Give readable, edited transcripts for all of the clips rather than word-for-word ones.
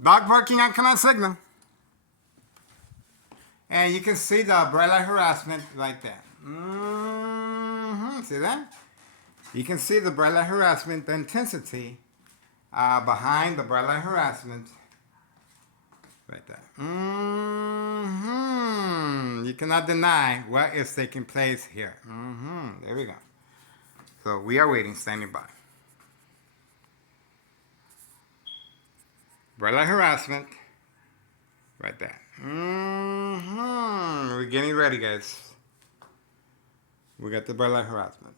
Dog barking on command signal. And you can see the bright light harassment right there. See that? You can see the bright light harassment, the intensity behind the bright light harassment. Right there. You cannot deny what is taking place here. There we go. So we are waiting, standing by. Bright light harassment. Right there. We're getting ready, guys. We got the bright light harassment.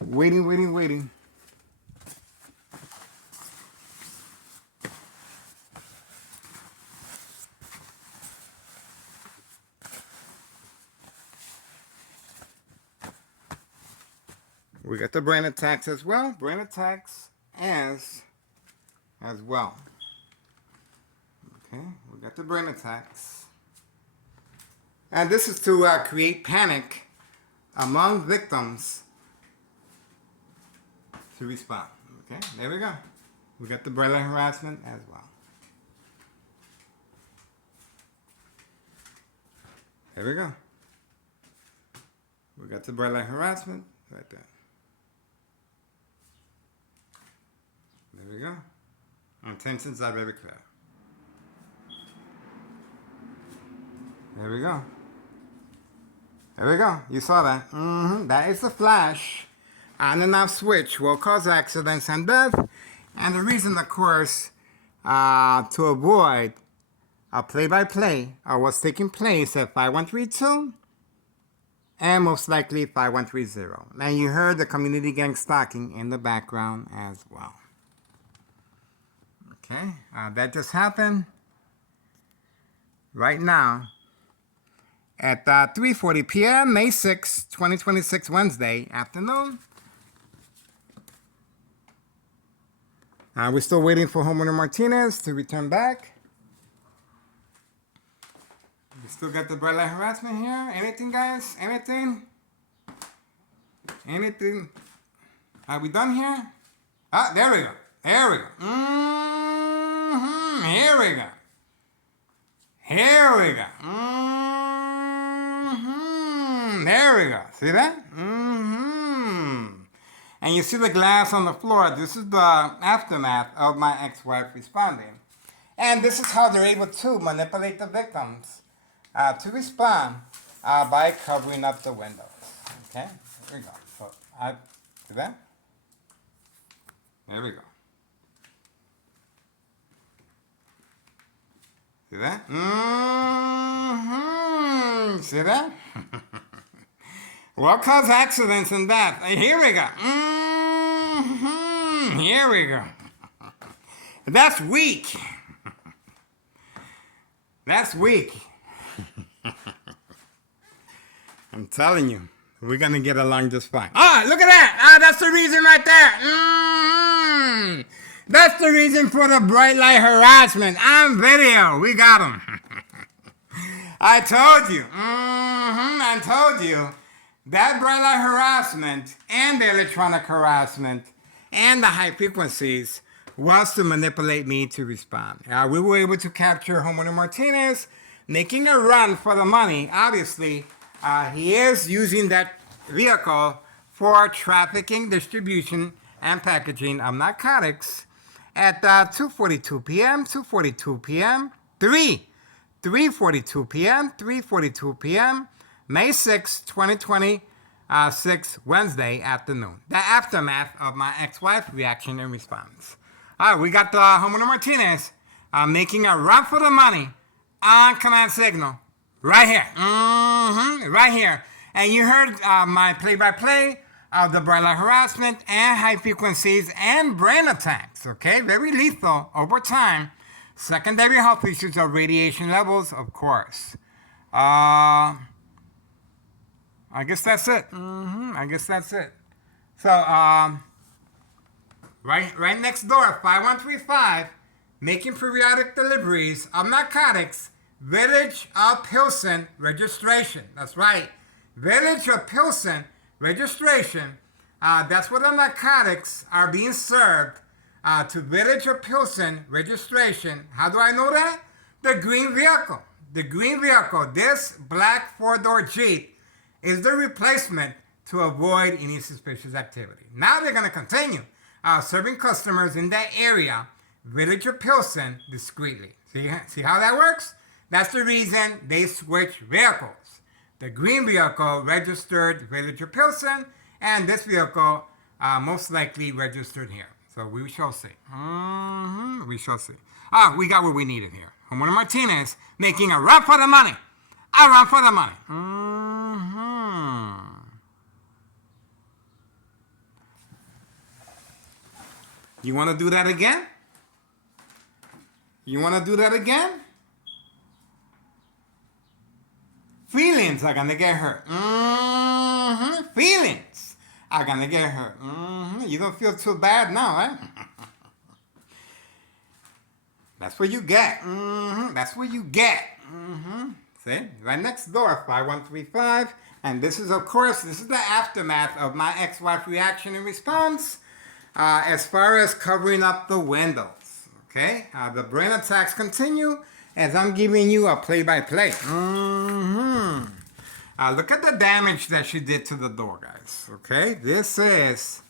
Waiting, waiting, waiting. We got the brain attacks as well. Brain attacks as well. Okay, we got the brain attacks. And this is to create panic among victims to respond. Okay, there we go. We got the brain harassment as well. There we go. We got the brain harassment right there. There we go. Intentions are very clear. There we go. There we go. You saw that. That is the flash. On and off switch will cause accidents and death. And the reason, of course, to avoid a play-by-play of what's taking place at 5132 and most likely 5130. And you heard the community gang stalking in the background as well. Okay, that just happened right now at 3:40 p.m. May 6, 2026, Wednesday afternoon. We're still waiting for Homeowner Martinez to return back. We still got the bright light harassment here. Anything, guys? Anything? Anything? Are we done here? Ah, there we go. There we go. Here we go. Here we go. There we go. See that? And you see the glass on the floor. This is the aftermath of my ex-wife responding. And this is how they're able to manipulate the victims to respond by covering up the windows. Okay? There we go. So, see that? There we go. See that? See that? Will cause accidents and death. Here we go. Here we go. That's weak. That's weak. I'm telling you, we're going to get along just fine. Ah, look at that. That's the reason right there. That's the reason for the bright light harassment on video. We got him. I told you. I told you. That bright light harassment and the electronic harassment and the high frequencies was to manipulate me to respond. We were able to capture Homeowner Martinez making a run for the money. Obviously, he is using that vehicle for trafficking, distribution, and packaging of narcotics at 2:42 p.m., 2:42 p.m., 3:42 p.m., 3:42 p.m., May 6, 2026, Wednesday afternoon. The aftermath of my ex-wife reaction and response. All right, we got the Homeowner Martinez making a run for the money on command signal. Right here. Right here. And you heard my play-by-play of the bright light harassment and high frequencies and brain attacks. Okay, very lethal over time. Secondary health issues of radiation levels, of course. I guess that's it. I guess that's it. So, right next door, 5135, making periodic deliveries of narcotics, Village of Pilsen registration. That's right. Village of Pilsen registration. That's where the narcotics are being served to Village of Pilsen registration. How do I know that? The green vehicle. The green vehicle, this black four-door Jeep, is the replacement to avoid any suspicious activity. Now they're going to continue serving customers in that area, Village of Pilsen, discreetly. See how that works? That's the reason they switch vehicles. The green vehicle registered Village of Pilsen, and this vehicle most likely registered here. So we shall see. We shall see. We got what we needed here. Homeowner Martinez making a run for the money. A run for the money. You want to do that again? You want to do that again? Feelings are going to get hurt. Feelings are going to get hurt. You don't feel too bad now, right? That's what you get. That's what you get. See? Right next door, 5135. And this is, of course, this is the aftermath of my ex-wife reaction and response as far as covering up the windows. Okay? The brain attacks continue as I'm giving you a play-by-play. Look at the damage that she did to the door, guys. Okay? This is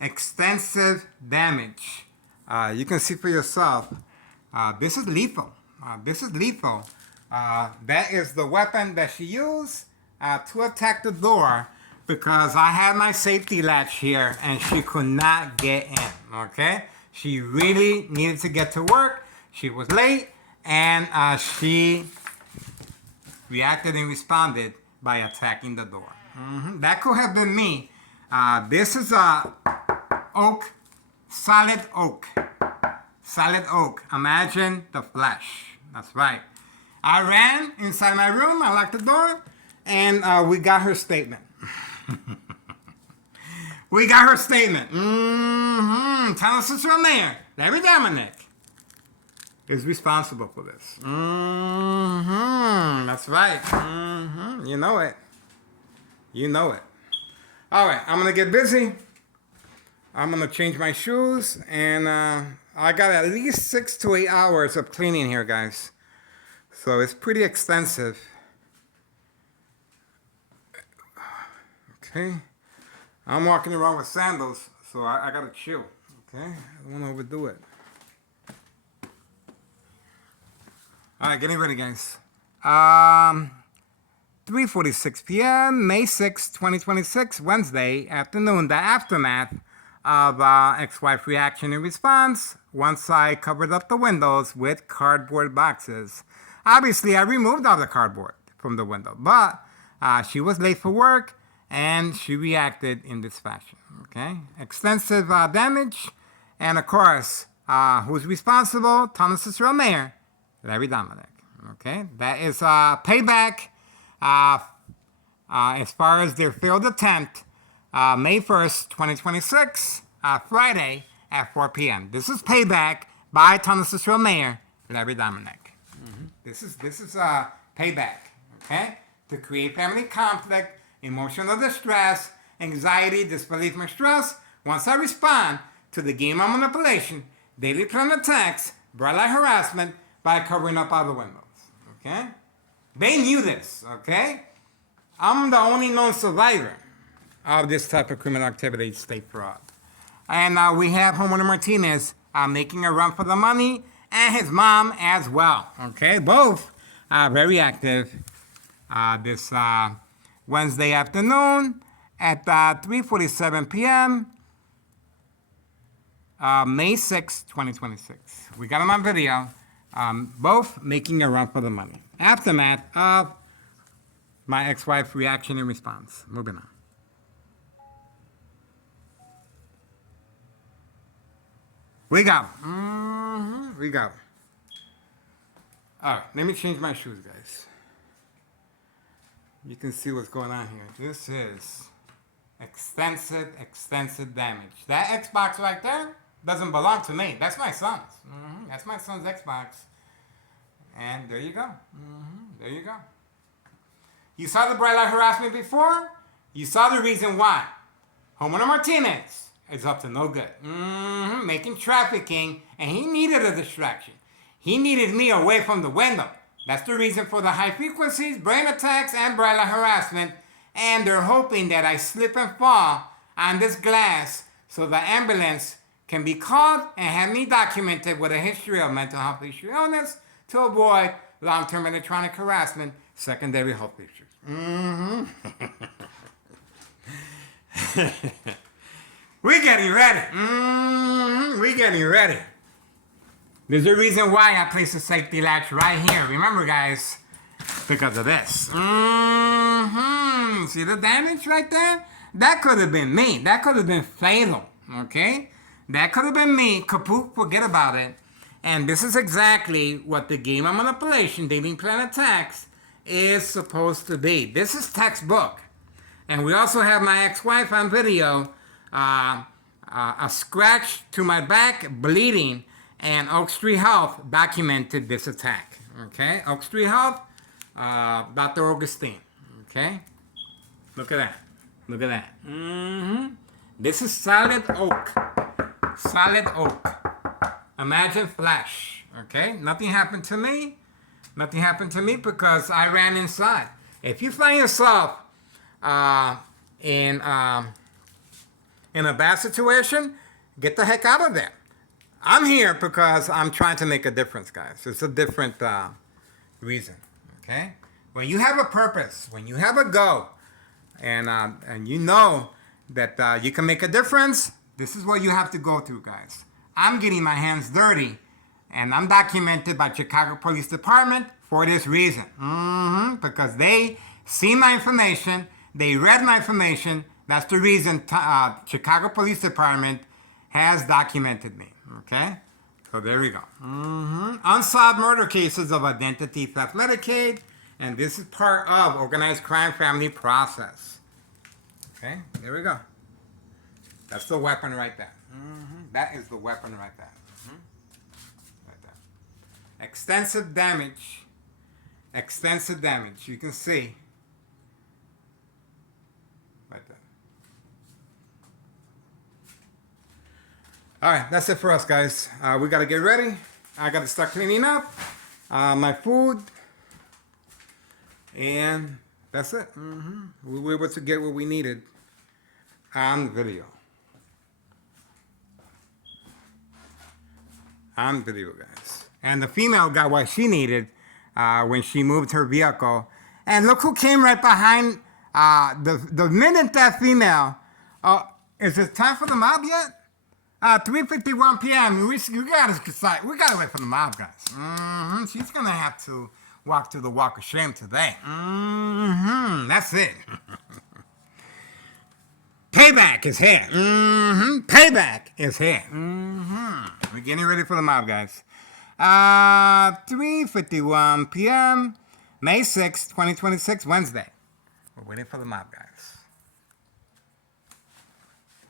extensive damage. You can see for yourself. This is lethal. This is lethal. That is the weapon that she used to attack the door because I had my safety latch here and she could not get in. Okay? She really needed to get to work. She was late and she reacted and responded by attacking the door. That could have been me. This is a oak, solid oak. Solid oak. Imagine the flesh. That's right. I ran inside my room. I locked the door. And we got her statement. We got her statement. Town Assistant Mayor Larry Dominic is responsible for this. That's right. You know it. You know it. All right. I'm going to get busy. I'm going to change my shoes. And I got at least 6 to 8 hours of cleaning here, guys. So it's pretty extensive. Okay. I'm walking around with sandals, so I got to chill. Okay. I don't want to overdo it. All right, getting ready, guys. 3:46 p.m., May 6, 2026, Wednesday afternoon, the aftermath of ex-wife reaction and response once I covered up the windows with cardboard boxes. Obviously, I removed all the cardboard from the window, but she was late for work and she reacted in this fashion. Okay, extensive damage, and of course, who's responsible? Town Assistant Mayor Larry Dominic. Okay, that is payback as far as their failed attempt. May 1st, 2026, Friday at 4 p.m. This is payback by Town Assistant Mayor Larry Dominic. This is payback, okay? To create family conflict, emotional distress, anxiety, disbelief, and stress. Once I respond to the game of manipulation, daily plan attacks, bright light harassment by covering up all the windows, okay? They knew this, okay? I'm the only known survivor of this type of criminal activity, state fraud. And we have homeowner Martinez making a run for the money, and his mom as well. Okay, both very active this Wednesday afternoon at 3:47 p.m. May 6, 2026. We got them on video, both making a run for the money. Aftermath of my ex-wife reaction and response. Moving on. We go. We go. All right, let me change my shoes, guys. You can see what's going on here. This is extensive damage. That Xbox right there doesn't belong to me. That's my son's. That's my son's Xbox. And there you go. There you go. You saw the bright light harassment before? You saw the reason why. Homeowner Martinez is up to no good. Making trafficking, and he needed a distraction. He needed me away from the window. That's the reason for the high frequencies, brain attacks, and bright light harassment. And they're hoping that I slip and fall on this glass so the ambulance can be called and have me documented with a history of mental health issue illness to avoid long-term electronic harassment, secondary health issues. We're getting ready. We're getting ready. There's a reason why I placed the safety latch right here. Remember, guys, because of this. See the damage right there? That could have been me. That could have been fatal. Okay? That could have been me. Kaput, forget about it. And this is exactly what the game of manipulation, dating plan attacks, is supposed to be. This is textbook. And we also have my ex-wife on video, a scratch to my back, bleeding, and Oak Street Health documented this attack. Okay, Oak Street Health, Dr. Augustine. Okay, look at that. Look at that. This is solid oak. Solid oak. Imagine flesh. Okay, nothing happened to me. Nothing happened to me because I ran inside. If you find yourself in a bad situation, get the heck out of there. I'm here because I'm trying to make a difference, guys. It's a different reason, okay? When you have a purpose, when you have a goal, and you know that you can make a difference, this is what you have to go through, guys. I'm getting my hands dirty, and I'm documented by Chicago Police Department for this reason. Because they see my information, they read my information. That's the reason Chicago Police Department has documented me. Okay, so there we go. Unsolved murder cases of identity theft Medicaid, and this is part of organized crime family process. Okay, there we go. That's the weapon right there. That is the weapon right there. Right there. Extensive damage. Extensive damage. You can see. Right there. All right, that's it for us, guys. We got to get ready. I got to start cleaning up my food. And that's it. We were able to get what we needed on video. On video, guys. And the female got what she needed when she moved her vehicle. And look who came right behind the minute that female. Is it time for the mob yet? 3:51 p.m. We gotta wait for the mob, guys. She's gonna have to walk through the walk of shame today. That's it. Payback is here. Payback is here. We're getting ready for the mob, guys. 3:51 p.m. May 6, 2026, Wednesday. We're waiting for the mob, guys.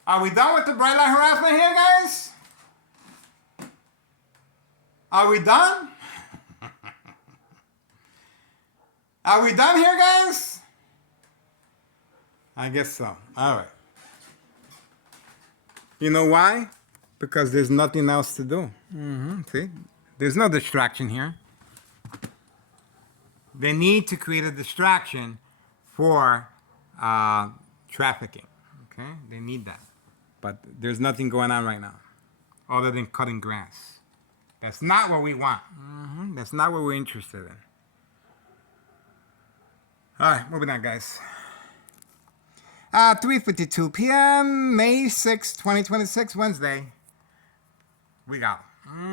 Are we done with the bright light harassment here, guys? Are we done? Are we done here, guys? I guess so. All right. You know why? Because there's nothing else to do. See? There's no distraction here. They need to create a distraction for trafficking. Okay? They need that. But there's nothing going on right now other than cutting grass. That's not what we want. That's not what we're interested in. All right, moving on, guys. 3:52 p.m., May 6, 2026, Wednesday. We got